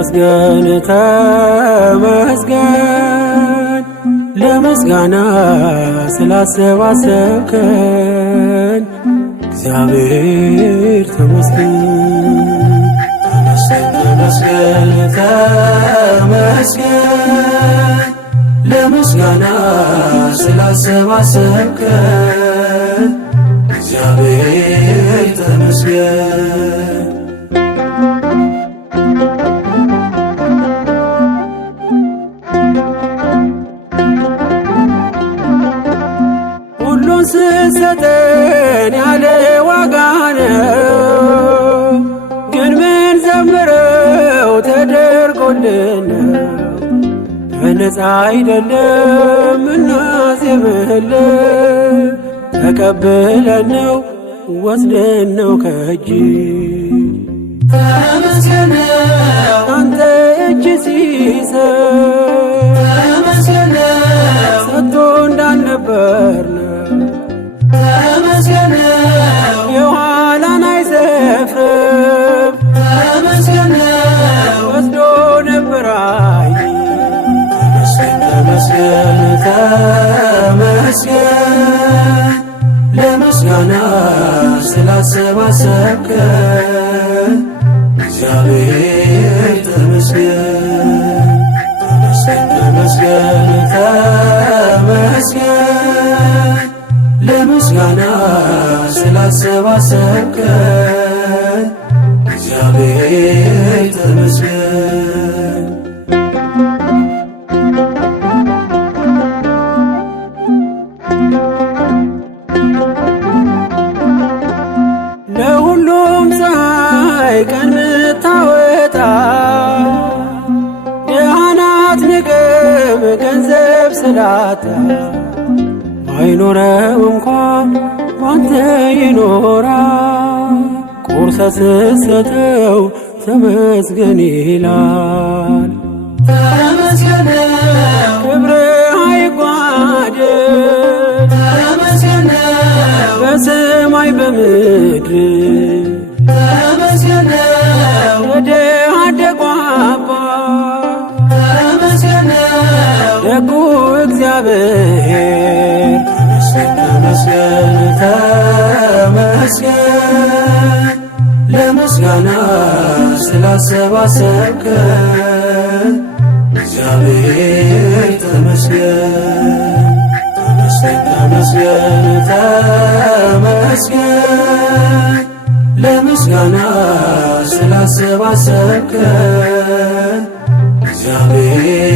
ተመስገን ተመስገን ለምስጋና ስላሰባሰብከን እግዚአብሔር ተመስገን። ተመስገን ተመስገን ለምስጋና ስላሰባሰብከን እግዚአብሔር ተመስገን። ሁሉን ስትሰጠን ያለ ዋጋ ነው፣ ግን ምን ዘምረው ተደርጎልን በነፃ አይደለም እናዜምልህ። ተቀብለን ነው ወስደን ነው ከእጅ ተመስገን አንተ እጅ ሲሰጥ ተመስገን ሰጥቶ እንዳልነበር ነው። ተመስገን የኋላን አይሰፍርም። ተመስገን ወስዶ ነበር አይ ተመስገን ተመስገን ለምስጋና ስላሰባሰብከን እግዚአብሔር ተመስገን። ተመስገን ተመስገን ለምስጋና ስላሰባሰብከን እግዚአብሔር ተመስገን። ለሁሉም ፀሐይ ቀን ምታወጣ የአናት ንቅም ገንዘብ ስላጣ ባይኖረው እንኳን ባንተ ይኖራል። ቁርሰ ስትሰጠው ተመስገን ይላል። ተመስገን ክብርህ አይጓደል። ተመስገን በሰማይ በምድር ተመስገን የድሃ አደጉ አባት ተመስገን ደጉ እግዚአብሔር ተመስገን ተመስገን ለምስጋና ስላሰባሰብከን እግዚአብሔር ተመስገን። ተመስገን ተመስገን ለምስጋና ስላሰባሰብከን እግዚአብሔር